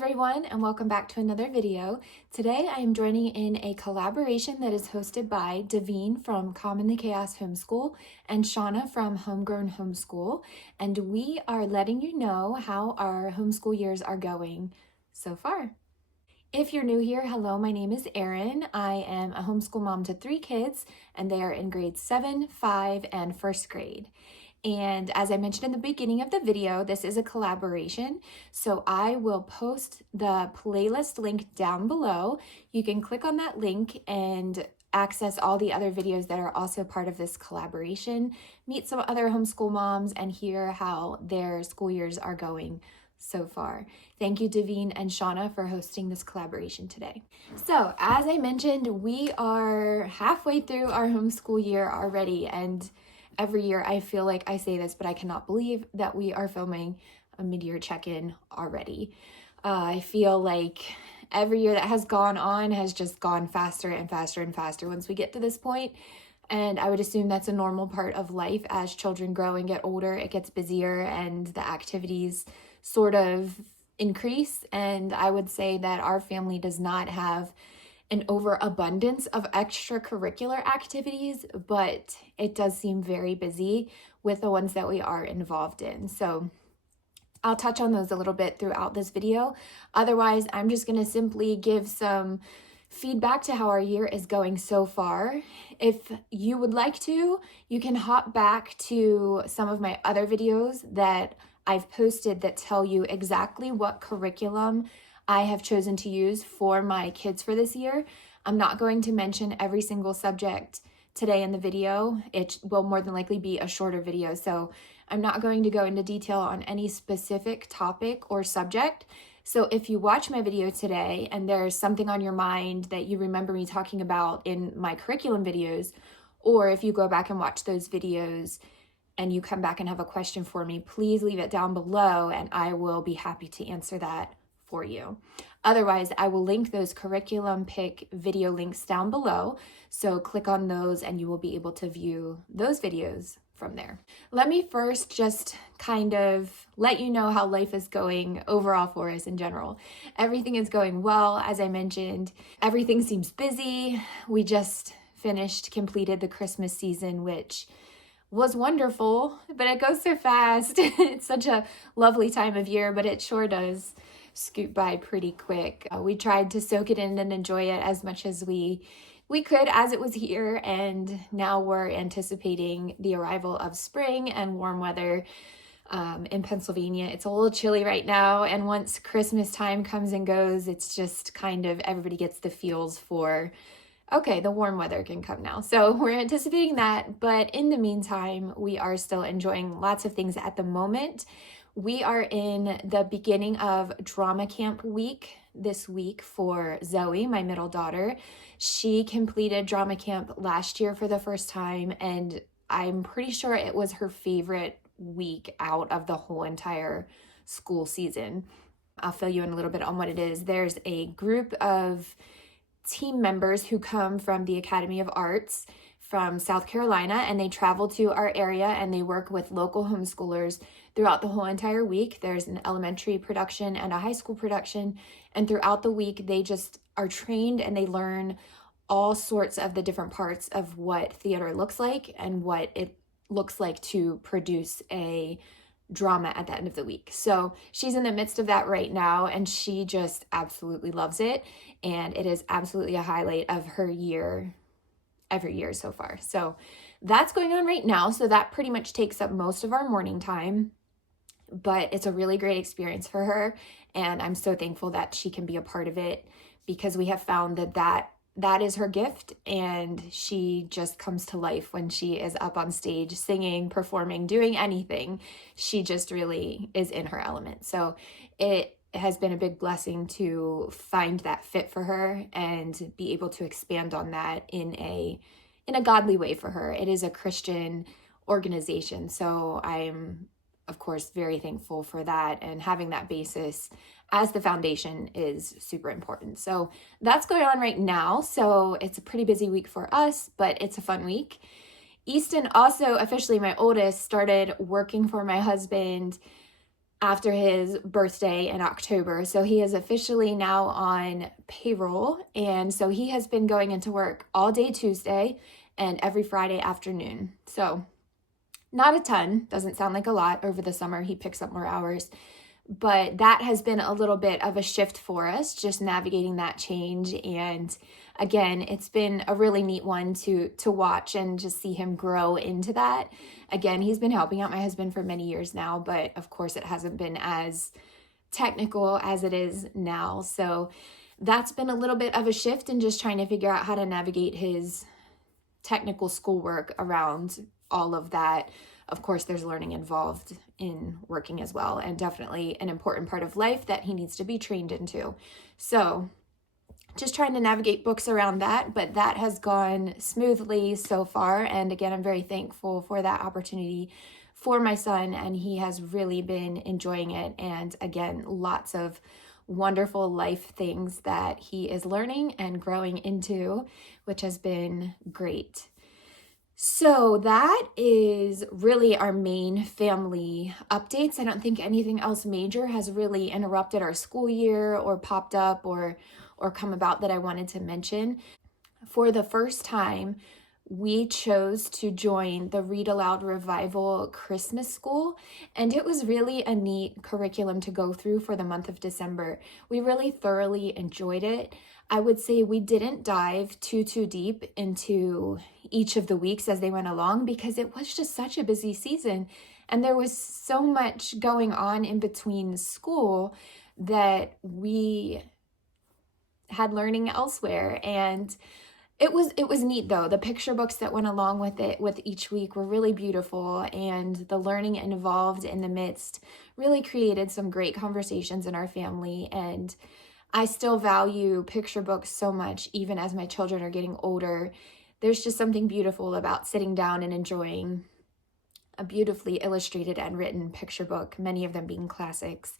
everyone, and welcome back to another video. Today I am joining in a collaboration that is hosted by Daveen from Calm in the Chaos Homeschool and Shauna from Homegrown Homeschool, and we are letting you know how our homeschool years are going so far. If you're new here, hello, my name is Erin. I am a homeschool mom to 3 kids, and they are in grades 7, 5, and 1st grade. And as I mentioned in the beginning of the video, this is a collaboration. So I will post the playlist link down below. You can click on that link and access all the other videos that are also part of this collaboration, meet some other homeschool moms, and hear how their school years are going so far. Thank you, Daveen and Shauna, for hosting this collaboration today. So as I mentioned, we are halfway through our homeschool year already, and every year I feel like I say this, but I cannot believe that we are filming a mid-year check-in already. I feel like every year that has gone on has just gone faster and faster and faster once we get to this point. And I would assume that's a normal part of life. As children grow and get older, it gets busier and the activities sort of increase. And I would say that our family does not have an overabundance of extracurricular activities, but it does seem very busy with the ones that we are involved in. So I'll touch on those a little bit throughout this video. Otherwise, I'm just going to simply give some feedback to how our year is going so far. If you would like to, you can hop back to some of my other videos that I've posted that tell you exactly what curriculum I have chosen to use for my kids for this year. I'm not going to mention every single subject today in the video. It will more than likely be a shorter video, so I'm not going to go into detail on any specific topic or subject. So if you watch my video today and there's something on your mind that you remember me talking about in my curriculum videos, or if you go back and watch those videos and you come back and have a question for me, please leave it down below and I will be happy to answer that for you. Otherwise, I will link those curriculum pick video links down below. So click on those and you will be able to view those videos from there. Let me first just kind of let you know how life is going overall for us in general. Everything is going well. As I mentioned, everything seems busy. We just completed the Christmas season, which was wonderful, but it goes so fast. It's such a lovely time of year, but it sure does scoot by pretty quick. We tried to soak it in and enjoy it as much as we could as it was here, and now we're anticipating the arrival of spring and warm weather in Pennsylvania. It's a little chilly right now, and once Christmas time comes and goes, it's just kind of everybody gets the feels for, okay, the warm weather can come now. So we're anticipating that, but in the meantime, we are still enjoying lots of things at the moment. We are in the beginning of drama camp week this week for Zoe, my middle daughter. She completed drama camp last year for the first time, and I'm pretty sure it was her favorite week out of the whole entire school season. I'll fill you in a little bit on what it is. There's a group of team members who come from the Academy of Arts from South Carolina, and they travel to our area and they work with local homeschoolers throughout the whole entire week. There's an elementary production and a high school production, and throughout the week they just are trained and they learn all sorts of the different parts of what theater looks like and what it looks like to produce a drama at the end of the week. So she's in the midst of that right now, and she just absolutely loves it, and it is absolutely a highlight of her year every year so far. So that's going on right now. So that pretty much takes up most of our morning time, but it's a really great experience for her. And I'm so thankful that she can be a part of it, because we have found that is her gift, and she just comes to life when she is up on stage singing, performing, doing anything. She just really is in her element. So it has been a big blessing to find that fit for her and be able to expand on that in a godly way for her. It is a Christian organization, so I'm of course very thankful for that, and having that basis as the foundation is super important. So that's going on right now. So it's a pretty busy week for us, but it's a fun week. Easton also, officially my oldest, started working for my husband after his birthday in October. So he is officially now on payroll. And so he has been going into work all day Tuesday and every Friday afternoon. So not a ton, doesn't sound like a lot. Over the summer, he picks up more hours. But that has been a little bit of a shift for us, just navigating that change. And again, it's been a really neat one to watch and just see him grow into that. Again, he's been helping out my husband for many years now, but of course it hasn't been as technical as it is now. So that's been a little bit of a shift in just trying to figure out how to navigate his technical schoolwork around all of that. Of course, there's learning involved in working as well, and definitely an important part of life that he needs to be trained into. So just trying to navigate books around that, but that has gone smoothly so far. And again, I'm very thankful for that opportunity for my son, and he has really been enjoying it. And again, lots of wonderful life things that he is learning and growing into, which has been great. So that is really our main family updates. I don't think anything else major has really interrupted our school year or popped up or come about that I wanted to mention. For the first time, we chose to join the Read Aloud Revival Christmas School, and it was really a neat curriculum to go through for the month of December. We really thoroughly enjoyed it. I would say we didn't dive too deep into each of the weeks as they went along because it was just such a busy season, and there was so much going on in between school that we had learning elsewhere. And it was neat though. The picture books that went along with it with each week were really beautiful, and the learning involved in the midst really created some great conversations in our family. And I still value picture books so much, even as my children are getting older. There's just something beautiful about sitting down and enjoying a beautifully illustrated and written picture book, many of them being classics.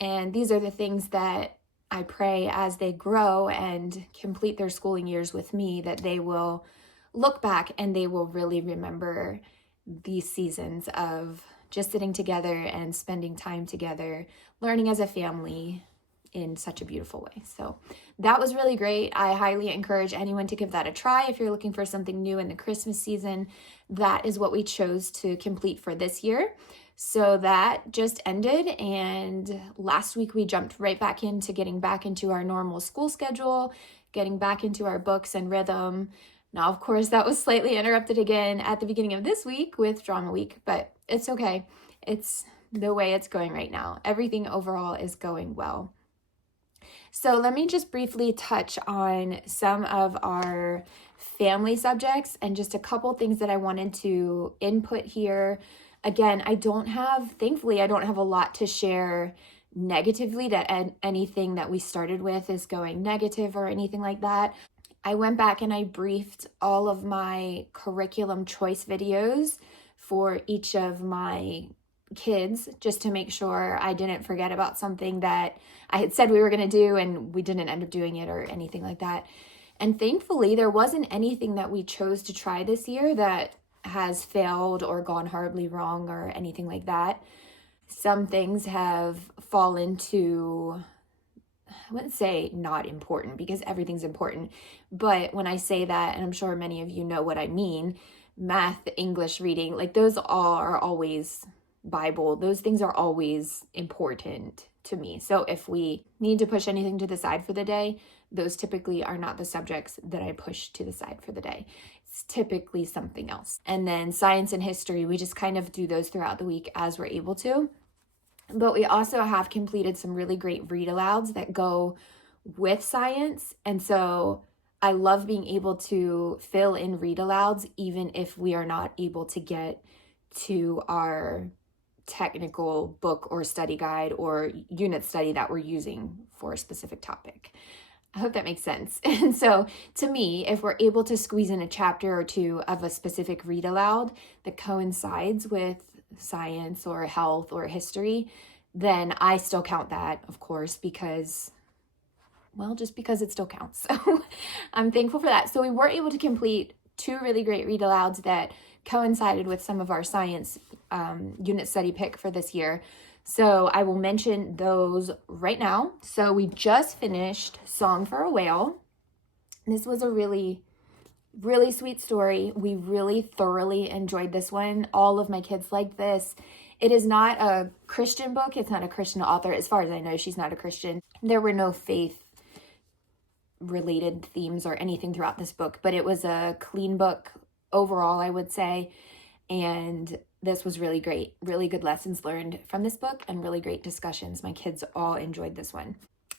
And these are the things that I pray as they grow and complete their schooling years with me, that they will look back and they will really remember these seasons of just sitting together and spending time together, learning as a family in such a beautiful way. So that was really great. I highly encourage anyone to give that a try. If you're looking for something new in the Christmas season, that is what we chose to complete for this year. So that just ended, and last week we jumped right back into getting back into our normal school schedule, getting back into our books and rhythm. Now, of course, that was slightly interrupted again at the beginning of this week with drama week, but it's okay. It's the way it's going right now. Everything overall is going well. So let me just briefly touch on some of our family subjects and just a couple things that I wanted to input here. Again, thankfully, I don't have a lot to share negatively, that anything that we started with is going negative or anything like that. I went back and I briefed all of my curriculum choice videos for each of my kids, just to make sure I didn't forget about something that I had said we were going to do and we didn't end up doing it or anything like that. And thankfully, there wasn't anything that we chose to try this year that has failed or gone horribly wrong or anything like that. Some things have fallen to, I wouldn't say not important, because everything's important. But when I say that, and I'm sure many of you know what I mean, math, English, reading, like those all are always Bible. Those things are always important to me. So if we need to push anything to the side for the day, those typically are not the subjects that I push to the side for the day. It's typically something else. And then science and history, we just kind of do those throughout the week as we're able to. But we also have completed some really great read alouds that go with science. And so I love being able to fill in read alouds, even if we are not able to get to our technical book or study guide or unit study that we're using for a specific topic. I hope that makes sense. And so to me, if we're able to squeeze in a chapter or two of a specific read aloud that coincides with science or health or history, then I still count that, of course, because it still counts. So I'm thankful for that. So we were able to complete 2 really great read alouds that coincided with some of our science unit study pick for this year. So I will mention those right now. So we just finished Song for a Whale. This was a really sweet story. We really thoroughly enjoyed this one. All of my kids liked this. It is not a Christian book. It's not a Christian author. As far as I know, she's not a Christian. There were no faith related themes or anything throughout this book, but it was a clean book overall, I would say. And this was really great. Really good lessons learned from this book and really great discussions. My kids all enjoyed this one.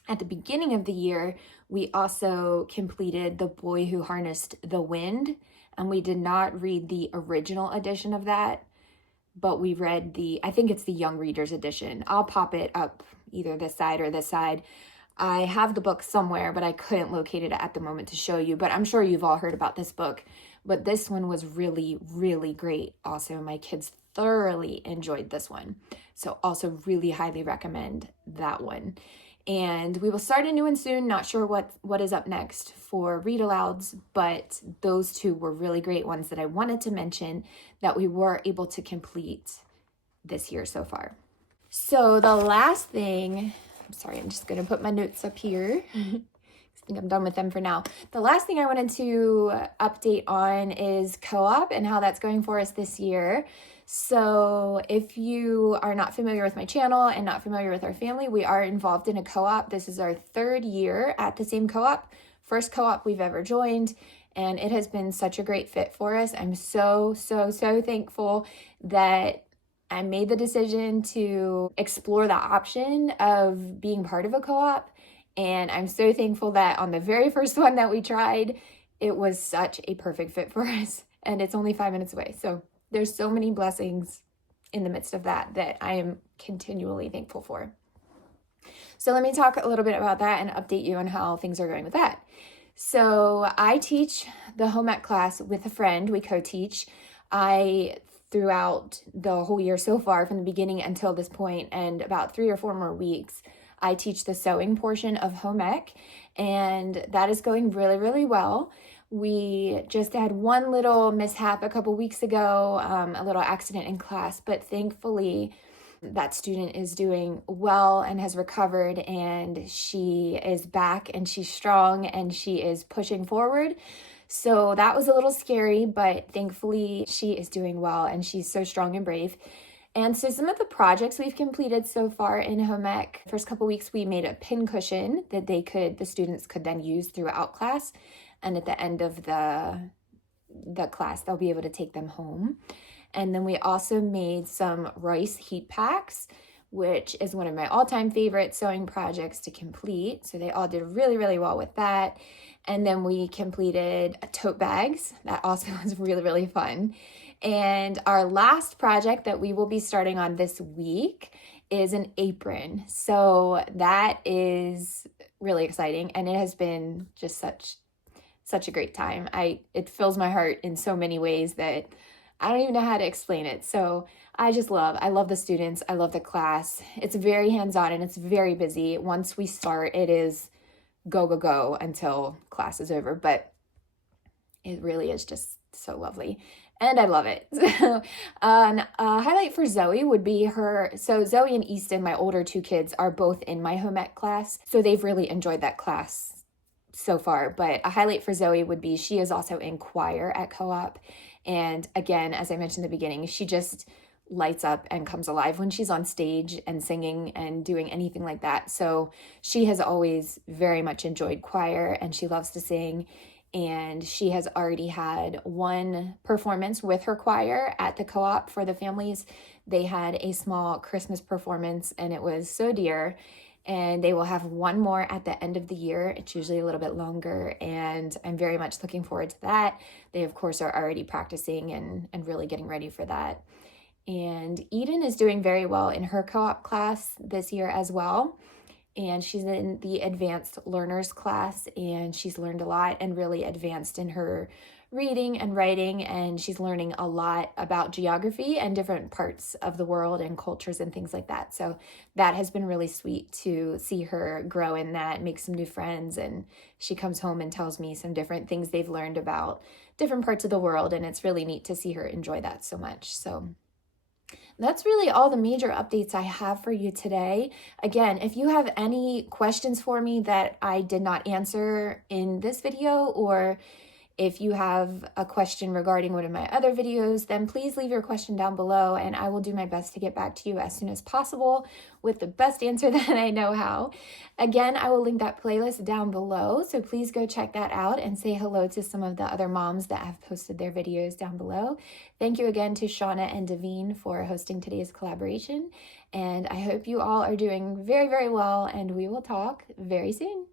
At the beginning of the year, we also completed The Boy Who Harnessed the Wind, and we did not read the original edition of that, but we read I think it's the Young Readers edition. I'll pop it up either this side or this side. I have the book somewhere, but I couldn't locate it at the moment to show you, but I'm sure you've all heard about this book. But this one was really, really great. Also, my kids thoroughly enjoyed this one. So also really highly recommend that one. And we will start a new one soon. Not sure what is up next for read alouds, but those two were really great ones that I wanted to mention that we were able to complete this year so far. So the last thing, I'm sorry, I'm just going to put my notes up here. I think I'm done with them for now. The last thing I wanted to update on is co-op and how that's going for us this year. So if you are not familiar with my channel and not familiar with our family, we are involved in a co-op. This is our 3rd year at the same co-op, first co-op we've ever joined, and it has been such a great fit for us. I'm so thankful that I made the decision to explore the option of being part of a co-op. And I'm so thankful that on the very first one that we tried, it was such a perfect fit for us. And it's only 5 minutes away. So there's so many blessings in the midst of that I am continually thankful for. So let me talk a little bit about that and update you on how things are going with that. So I teach the home ec class with a friend. We co-teach. Throughout the whole year so far, from the beginning until this point, and about 3 or 4 more weeks, I teach the sewing portion of home ec, and that is going really, really well. We just had one little mishap a couple weeks ago, a little accident in class, but thankfully that student is doing well and has recovered, and she is back and she's strong and she is pushing forward. So that was a little scary, but thankfully she is doing well and she's so strong and brave. And so some of the projects we've completed so far in home ec, first couple weeks we made a pin cushion that the students could then use throughout class. And at the end of the class, they'll be able to take them home. And then we also made some rice heat packs, which is one of my all-time favorite sewing projects to complete. So they all did really, really well with that. And then we completed tote bags. That also was really, really fun. And our last project that we will be starting on this week is an apron. So that is really exciting. And it has been just such a great time. It fills my heart in so many ways that I don't even know how to explain it. So I love the students. I love the class. It's very hands-on and it's very busy. Once we start, it is go until class is over, but it really is just so lovely. And I love it. So a highlight for Zoe would be so Zoe and Easton, my older 2 kids, are both in my home ec class. So they've really enjoyed that class so far. But a highlight for Zoe would be she is also in choir at co-op. And again, as I mentioned in the beginning, she just lights up and comes alive when she's on stage and singing and doing anything like that. So she has always very much enjoyed choir and she loves to sing. And she has already had one performance with her choir at the co-op for the families. They had a small Christmas performance and it was so dear. And they will have one more at the end of the year. It's usually a little bit longer, and I'm very much looking forward to that. They, of course, are already practicing and really getting ready for that. And Eden is doing very well in her co-op class this year as well. And she's in the advanced learners class, and she's learned a lot and really advanced in her reading and writing, and she's learning a lot about geography and different parts of the world and cultures and things like that. So that has been really sweet to see her grow in that, make some new friends, and she comes home and tells me some different things they've learned about different parts of the world, and it's really neat to see her enjoy that so much. So That's really all the major updates I have for you today. Again, if you have any questions for me that I did not answer in this video, or if you have a question regarding one of my other videos, then please leave your question down below and I will do my best to get back to you as soon as possible with the best answer that I know how. Again, I will link that playlist down below, so please go check that out and say hello to some of the other moms that have posted their videos down below. Thank you again to Shauna and Davine for hosting today's collaboration, and I hope you all are doing very, very well, and we will talk very soon.